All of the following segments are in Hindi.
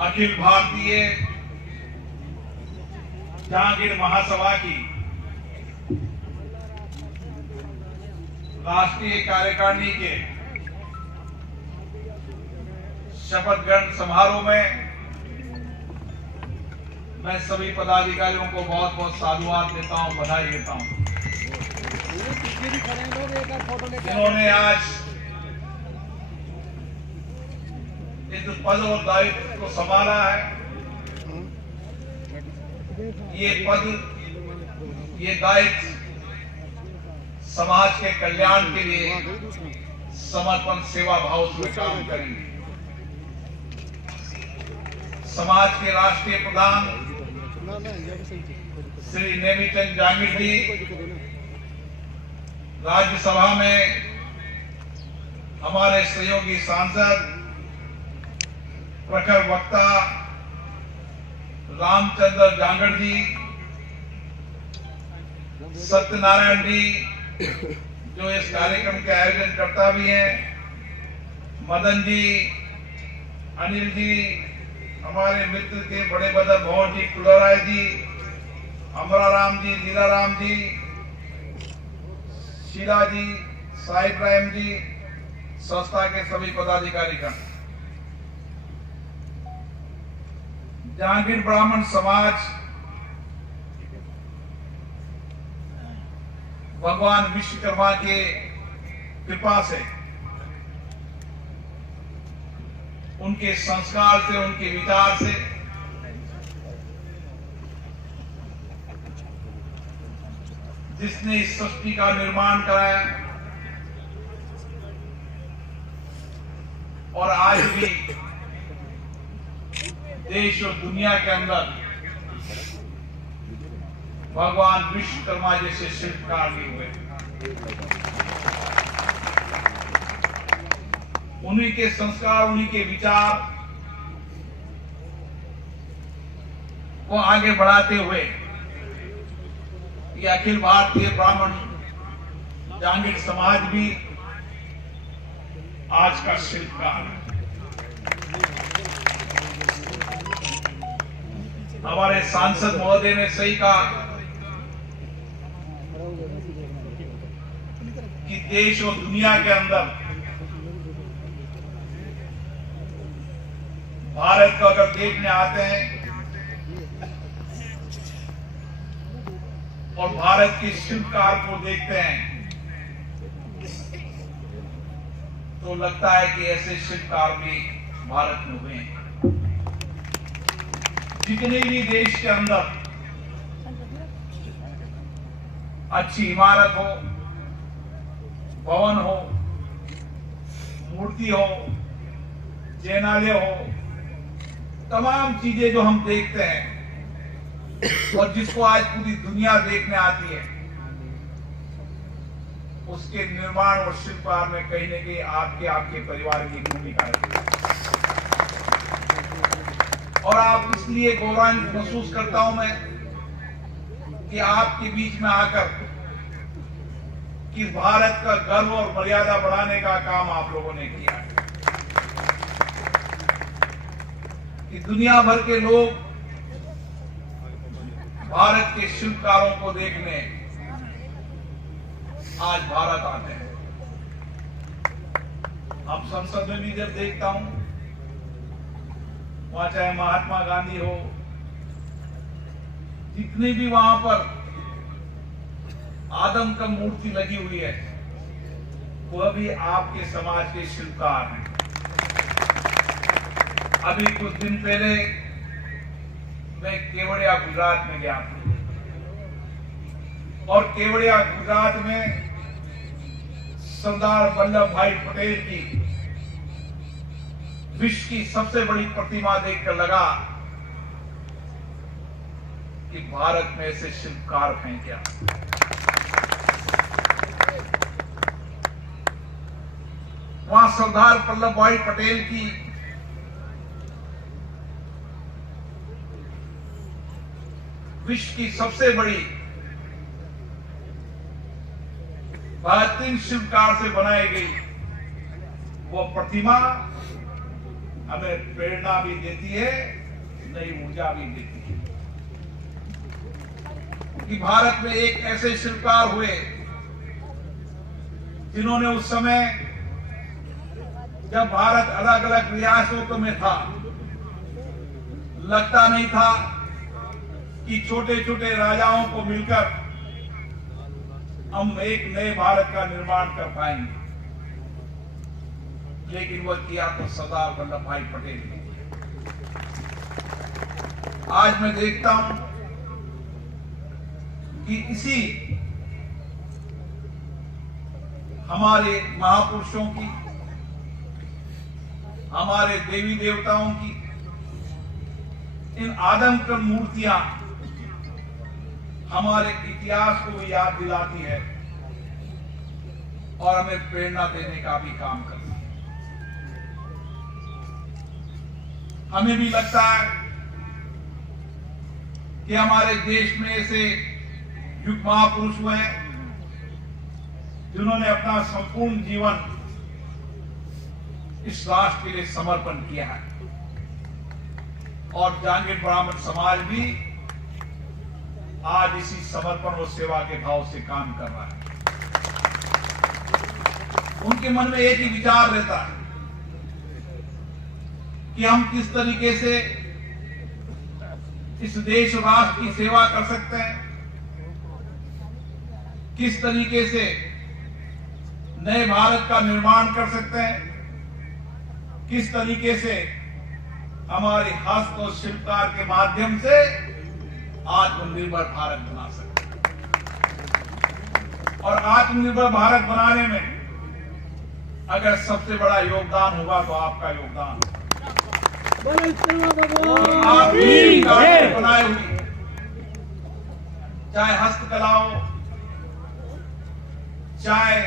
अखिल भारतीय जहांगीर महासभा की राष्ट्रीय कार्यकारिणी के शपथ ग्रहण समारोह में मैं सभी पदाधिकारियों को बहुत बहुत साधुवाद देता हूं, बधाई देता हूं। इन्होंने आज इस पद और दायित्व को संभाला है। ये पद, ये दायित्व समाज के कल्याण के लिए समर्पण सेवा भाव से काम करेंगे। समाज के राष्ट्रीय प्रधान श्री नेमीचंद जहांगीर जी राज्यसभा में हमारे सहयोगी सांसद प्रखर वक्ता रामचंद्र जांगड़ जी, सत्यनारायण जी जो इस कार्यक्रम के आयोजन करता भी हैं, मदन जी, अनिल जी, हमारे मित्र के बड़े बदर भवन जी, कुलराय जी, अमराराम जी, लीलाराम जी, शीला जी, साई इब्राहिम जी, संस्था के सभी पदाधिकारीगण। जहांगीर ब्राह्मण समाज भगवान विश्वकर्मा के कृपा से, उनके संस्कार से, उनके विचार से जिसने इस सृष्टि का निर्माण कराया और आज भी देश और दुनिया के अंदर भगवान विश्वकर्मा जैसे शिल्पकार नहीं हुए। उन्हीं के संस्कार, उन्हीं के विचार को आगे बढ़ाते हुए ये अखिल भारतीय ब्राह्मण जहांगीर समाज भी आज का शिल्पकार है। हमारे सांसद महोदय ने सही कहा कि देश और दुनिया के अंदर भारत को अगर देखने आते हैं और भारत के शिल्पकार को देखते हैं तो लगता है कि ऐसे शिल्पकार भी भारत में हुए हैं। जितने भी देश के अंदर अच्छी इमारत हो, भवन हो, मूर्ति हो, जैनालय हो, तमाम चीजें जो हम देखते हैं और जिसको आज पूरी दुनिया देखने आती है, उसके निर्माण और शिल्पकार में कहीं न कहीं आपके परिवार की भूमिका है। और आप इसलिए गौरवान्वित महसूस करता हूं मैं कि आपके बीच में आकर कि भारत का गर्व और मर्यादा बढ़ाने का काम आप लोगों ने किया है। कि दुनिया भर के लोग भारत के शिल्पकारों को देखने आज भारत आते हैं। अब संसद में भी जब देखता हूं, वहां चाहे महात्मा गांधी हो, जितनी भी वहां पर आदम का मूर्ति लगी हुई है, वह भी आपके समाज के शिल्पकार हैं। अभी कुछ दिन पहले मैं केवड़िया गुजरात में गया था और केवड़िया गुजरात में सरदार वल्लभ भाई पटेल की विश्व की सबसे बड़ी प्रतिमा देखकर लगा कि भारत में ऐसे शिल्पकार हैं क्या। वहां सरदार वल्लभ भाई पटेल की विश्व की सबसे बड़ी बेहतरीन शिल्पकार से बनाई गई वो प्रतिमा हमें प्रेरणा भी देती है, नई ऊर्जा भी देती है। कि भारत में एक ऐसे शिल्पकार हुए जिन्होंने उस समय जब भारत अलग अलग रियासतों में था, लगता नहीं था कि छोटे छोटे राजाओं को मिलकर हम एक नए भारत का निर्माण कर पाएंगे, लेकिन वह किया तो सरदार वल्लभ भाई पटेल ने। आज मैं देखता हूं कि इसी हमारे महापुरुषों की, हमारे देवी देवताओं की इन आदमकद मूर्तियां हमारे इतिहास को भी याद दिलाती है और हमें प्रेरणा देने का भी काम करती है। हमें भी लगता है कि हमारे देश में ऐसे युग महापुरुष हुए हैं जिन्होंने अपना संपूर्ण जीवन इस राष्ट्र के लिए समर्पण किया है और जांगीर ब्राह्मण समाज भी आज इसी समर्पण और सेवा के भाव से काम कर रहा है। उनके मन में एक ही विचार रहता है कि हम किस तरीके से इस देश और राष्ट्र की सेवा कर सकते हैं, किस तरीके से नए भारत का निर्माण कर सकते हैं, किस तरीके से हमारे हस्त और शिल्पकार के माध्यम से आत्मनिर्भर भारत बना सकते हैं। और आत्मनिर्भर भारत बनाने में अगर सबसे बड़ा योगदान होगा तो आपका योगदान आप ही बनाए हुई, चाहे हस्तकला हो, चाहे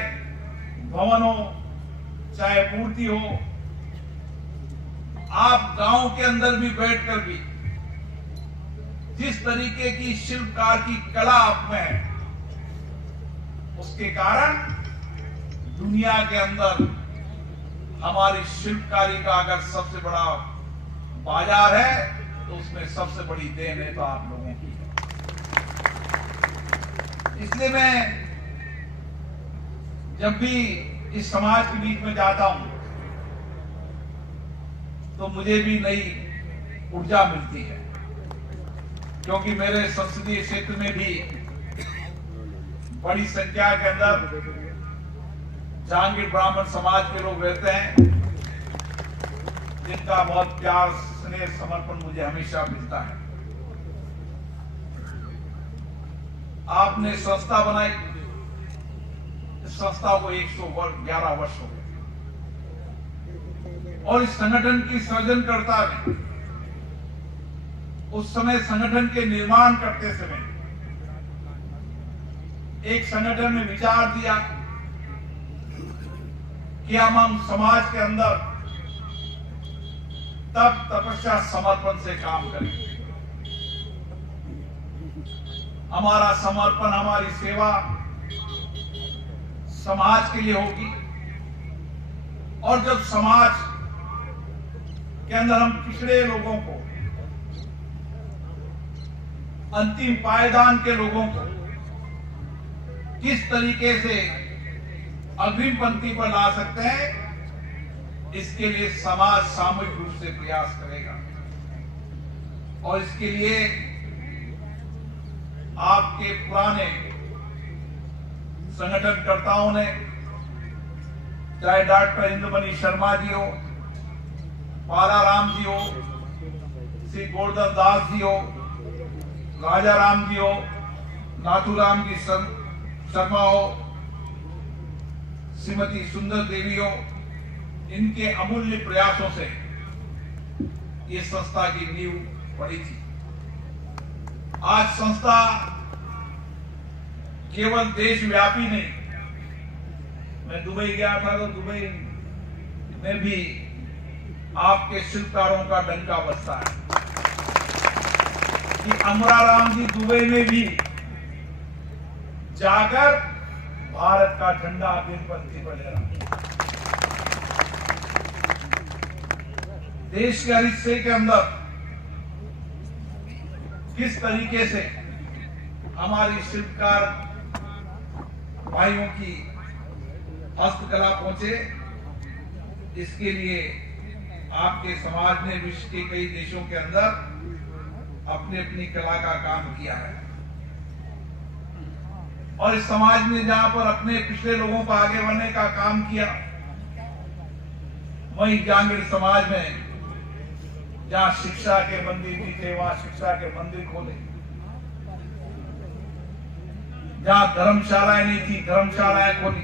भवन हो, चाहे मूर्ति हो, आप गांव के अंदर भी बैठकर भी जिस तरीके की शिल्पकार की कला आप में है, उसके कारण दुनिया के अंदर हमारी शिल्पकारी का अगर सबसे बड़ा बाजार है तो उसमें सबसे बड़ी देन है तो आप लोगों की। इसलिए मैं जब भी इस समाज के बीच में जाता हूं तो मुझे भी नई ऊर्जा मिलती है, क्योंकि मेरे संसदीय क्षेत्र में भी बड़ी संख्या के अंदर जांगीर ब्राह्मण समाज के लोग रहते हैं जिनका बहुत प्यार, स्नेह, समर्पण मुझे हमेशा मिलता है। आपने संस्था बनाई, इस संस्था को 111 वर्ष हो गए और इस संगठन की सृजनकर्ता ने उस समय संगठन के निर्माण करते समय एक संगठन में विचार दिया कि हम समाज के अंदर तप, तपस्या, समर्पण से काम करेंगे। हमारा समर्पण, हमारी सेवा समाज के लिए होगी और जब समाज के अंदर हम पिछड़े लोगों को, अंतिम पायदान के लोगों को किस तरीके से अग्रिम पंक्ति पर ला सकते हैं, इसके लिए समाज सामूहिक रूप से प्रयास करेगा। और इसके लिए आपके पुराने संगठनकर्ताओं ने, चाहे डॉक्टर इंद्रमणि शर्मा जी हो, पालाराम जी हो, श्री गोवर्धन दास जी हो, राजा राम जी हो, नाथूराम जी शर्मा हो, श्रीमती सुंदर देवी हो, इनके अमूल्य प्रयासों से ये संस्था की नींव पड़ी थी। आज संस्था केवल देशव्यापी नहीं, मैं दुबई गया था तो दुबई में भी आपके शिल्पकारों का डंका बजता है कि अमराराम जी दुबई में भी जाकर भारत का झंडा अग्रिम पंक्ति पर ले रहा। देश के हर हिस्से के अंदर किस तरीके से हमारी शिल्पकार भाइयों की हस्तकला पहुंचे, इसके लिए आपके समाज ने विश्व के कई देशों के अंदर अपनी अपनी कला का काम किया है। और इस समाज ने जहां पर अपने पिछले लोगों को आगे बढ़ने का काम किया, वहीं जहांगीर समाज में जहां शिक्षा के मंदिर भी थे, वहां शिक्षा के मंदिर खोले। जहां धर्मशालाएं नहीं थी, धर्मशालाएं खोली।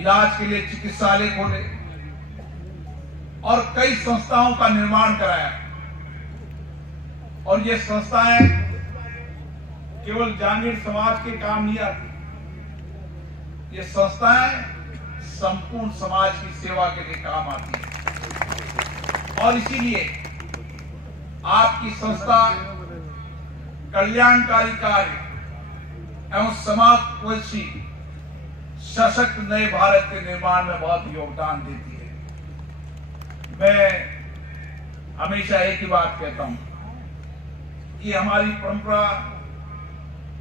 इलाज के लिए चिकित्सालय खोले और कई संस्थाओं का निर्माण कराया। और ये संस्थाएं केवल जहांगीर समाज के काम नहीं आती, ये संस्थाएं संपूर्ण समाज की सेवा के लिए काम आती है। और इसीलिए आपकी संस्था कल्याणकारी कार्य एवं समावेशी सशक्त नए भारत के निर्माण में बहुत योगदान देती है। मैं हमेशा एक ही बात कहता हूं कि हमारी परंपरा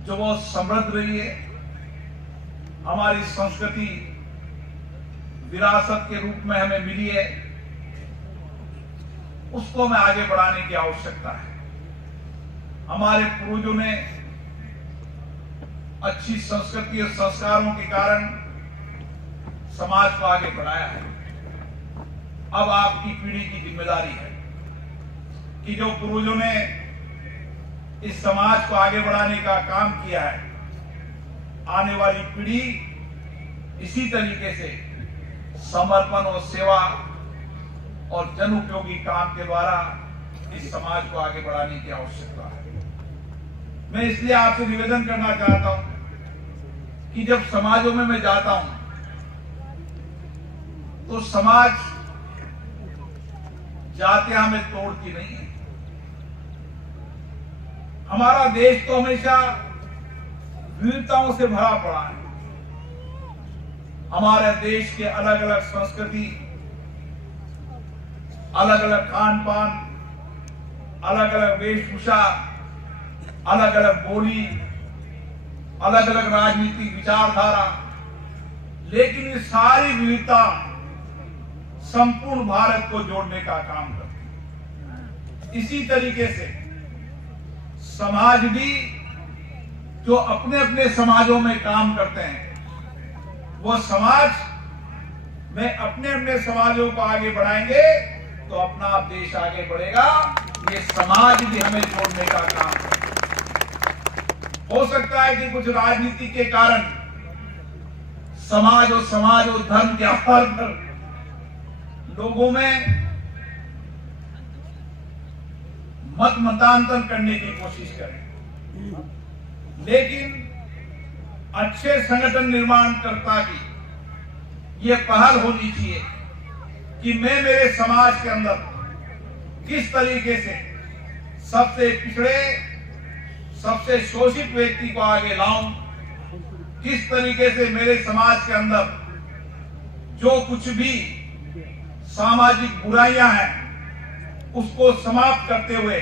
जो बहुत समृद्ध रही है, हमारी संस्कृति विरासत के रूप में हमें मिली है, उसको हमें आगे बढ़ाने की आवश्यकता है। हमारे पूर्वजों ने अच्छी संस्कृति और संस्कारों के कारण समाज को आगे बढ़ाया है। अब आपकी पीढ़ी की जिम्मेदारी है कि जो पूर्वजों ने इस समाज को आगे बढ़ाने का काम किया है, आने वाली पीढ़ी इसी तरीके से समर्पण और सेवा और जन उपयोगी काम के द्वारा इस समाज को आगे बढ़ाने की आवश्यकता है। मैं इसलिए आपसे निवेदन करना चाहता हूं कि जब समाजों में मैं जाता हूं तो समाज जातियां हमें तोड़ती नहीं है। हमारा देश तो हमेशा विविधताओं से भरा पड़ा है। हमारे देश के अलग अलग संस्कृति, अलग अलग खान पान, अलग अलग वेशभूषा, अलग अलग बोली, अलग अलग राजनीतिक विचारधारा, लेकिन ये सारी विविधता संपूर्ण भारत को जोड़ने का काम करती है। इसी तरीके से समाज भी जो अपने अपने समाजों में काम करते हैं, वो समाज में अपने अपने समाजों को आगे बढ़ाएंगे तो अपना देश आगे बढ़ेगा। ये समाज भी हमें जोड़ने का काम करता है। हो सकता है कि कुछ राजनीति के कारण समाज और धर्म के आधार पर लोगों में मतांतर करने की कोशिश करें, लेकिन अच्छे संगठन निर्माणकर्ता की यह पहल होनी चाहिए कि मैं मेरे समाज के अंदर किस तरीके से सबसे पिछड़े, सबसे शोषित व्यक्ति को आगे लाऊं, किस तरीके से मेरे समाज के अंदर जो कुछ भी सामाजिक बुराइयां हैं उसको समाप्त करते हुए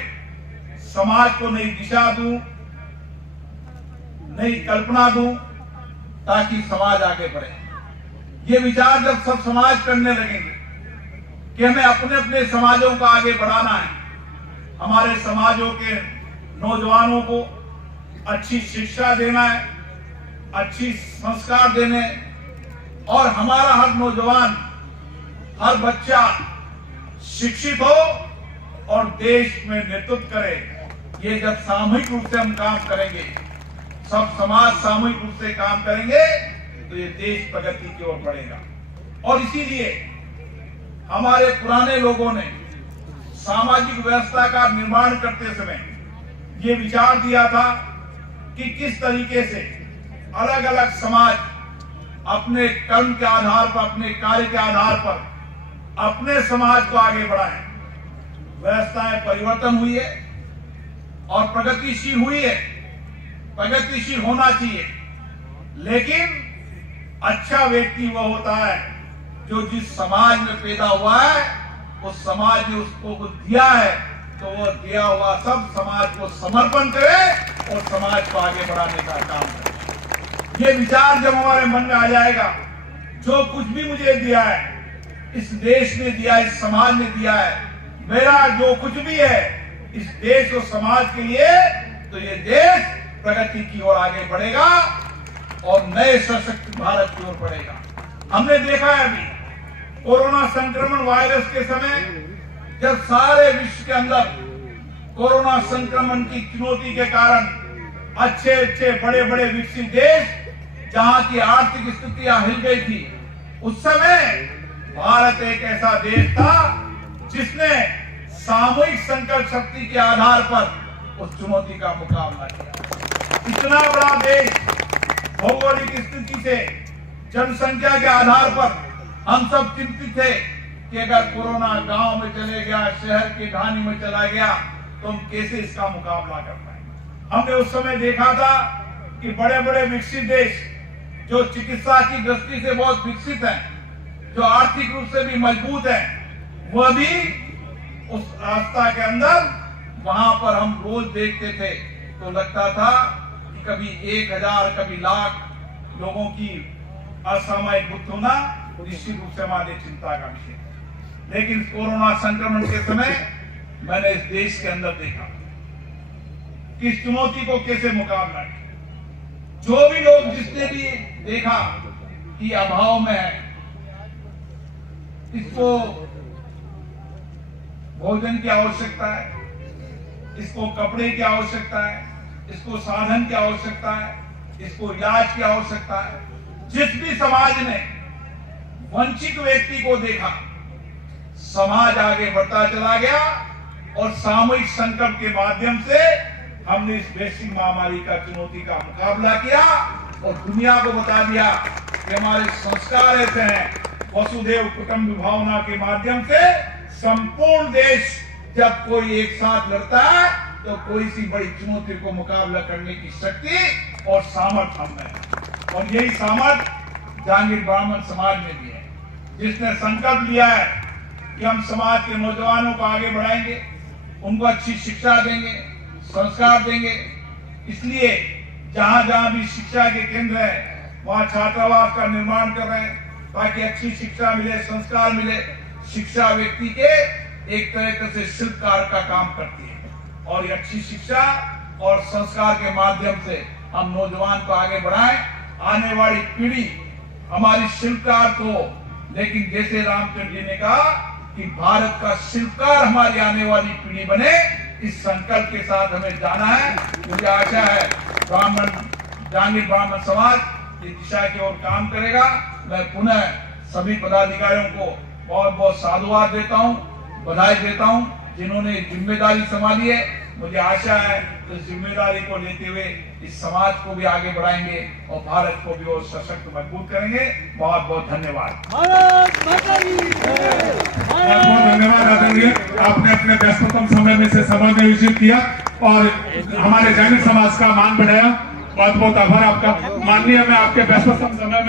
समाज को नई दिशा दूं, नई कल्पना दूं, ताकि समाज आगे बढ़े। ये विचार जब सब समाज करने लगेंगे कि हमें अपने अपने समाजों को आगे बढ़ाना है, हमारे समाजों के नौजवानों को अच्छी शिक्षा देना है, अच्छी संस्कार देने, और हमारा हर नौजवान, हर बच्चा शिक्षित हो और देश में नेतृत्व करे। ये जब सामूहिक रूप से हम काम करेंगे, सब समाज सामूहिक रूप से काम करेंगे, तो ये देश प्रगति की ओर बढ़ेगा। और इसीलिए हमारे पुराने लोगों ने सामाजिक व्यवस्था का निर्माण करते समय ये विचार दिया था कि किस तरीके से अलग अलग समाज अपने कर्म के आधार पर, अपने कार्य के आधार पर अपने समाज को आगे बढ़ाएं। व्यवस्थाएं परिवर्तन हुई है और प्रगतिशील हुई है, प्रगतिशील होना चाहिए, लेकिन अच्छा व्यक्ति वह होता है जो जिस समाज में पैदा हुआ है उस समाज ने उसको कुछ दिया है तो वो दिया हुआ सब समाज को समर्पण करे और समाज को आगे बढ़ाने का काम करे। ये विचार जब हमारे मन में आ जाएगा, जो कुछ भी मुझे दिया है इस देश ने दिया, इस समाज ने दिया है, मेरा जो कुछ भी है इस देश और समाज के लिए, तो ये देश प्रगति की ओर आगे बढ़ेगा और नए सशक्त भारत की ओर बढ़ेगा। हमने देखा है अभी कोरोना संक्रमण वायरस के समय जब सारे विश्व के अंदर कोरोना संक्रमण की चुनौती के कारण अच्छे अच्छे बड़े बड़े विकसित देश जहां की आर्थिक स्थितियां हिल गई थी, उस समय भारत एक ऐसा देश था जिसने सामूहिक संकल्प शक्ति के आधार पर उस चुनौती का मुकाबला किया। इतना बड़ा देश भौगोलिक स्थिति से जनसंख्या के आधार पर हम सब चिंतित थे कि अगर कोरोना गांव में चले गया, शहर के ढानी में चला गया तो हम कैसे इसका मुकाबला कर पाएंगे। हमने उस समय देखा था कि बड़े बड़े विकसित देश जो चिकित्सा की दृष्टि से बहुत विकसित हैं, जो आर्थिक रूप से भी मजबूत हैं, वह भी उस रास्ता के अंदर वहां पर हम रोज देखते थे तो लगता था कि कभी 1000 कभी लाख लोगों की असामयिक मृत्यु होना निश्चित रूप से हमारे चिंता का विषय है। लेकिन कोरोना संक्रमण के समय मैंने इस देश के अंदर देखा कि इस चुनौती को कैसे मुकाबला किया। जो भी लोग जिसने भी देखा कि अभाव में है, इसको भोजन की आवश्यकता है, इसको कपड़े की आवश्यकता है, इसको साधन की आवश्यकता है, इसको इलाज की आवश्यकता है, जिस भी समाज ने वंचित व्यक्ति को देखा, समाज आगे बढ़ता चला गया और सामूहिक संकल्प के माध्यम से हमने इस वैश्विक महामारी का चुनौती का मुकाबला किया और दुनिया को बता दिया कि हमारे संस्कार ऐसे हैं। वसुधैव कुटुंब भावना के माध्यम से संपूर्ण देश जब कोई एक साथ लड़ता है तो कोई सी बड़ी चुनौती को मुकाबला करने की शक्ति और सामर्थ्य हम में, और यही सामर्थ्य जहांगीर ब्राह्मण समाज में भी है, जिसने संकल्प लिया है कि हम समाज के नौजवानों को आगे बढ़ाएंगे, उनको अच्छी शिक्षा देंगे, संस्कार देंगे। इसलिए जहां जहां भी शिक्षा के केंद्र है वहां छात्रावास का निर्माण कर रहे हैं ताकि अच्छी शिक्षा मिले, संस्कार मिले। शिक्षा व्यक्ति के एक तरह से शिल्पकार का काम करती है और ये अच्छी शिक्षा और संस्कार के माध्यम से हम नौजवान को आगे बढ़ाएं, आने वाली पीढ़ी हमारी शिल्पकार को, लेकिन जैसे रामचंद्र जी ने कहा कि भारत का शिल्पकार हमारी आने वाली पीढ़ी बने, इस संकल्प के साथ हमें जाना है। मुझे आशा है जहांगीर ब्राह्मण समाज इस दिशा की ओर काम करेगा। मैं पुनः सभी पदाधिकारियों को बहुत बहुत साधुवाद देता हूं, बधाई देता हूं जिन्होंने जिम्मेदारी संभाली है। मुझे आशा है तो इस जिम्मेदारी को लेते हुए इस समाज को भी आगे बढ़ाएंगे और भारत को भी और सशक्त मजबूत करेंगे। बहुत बहुत धन्यवाद। बहुत बहुत धन्यवाद आदरणीय, आपने अपने व्यस्ततम समय में से समय में विजिट किया और हमारे जैन समाज का मान बढ़ाया। बहुत बहुत आभार आपका। माननीय, मैं आपके व्यस्ततम समय में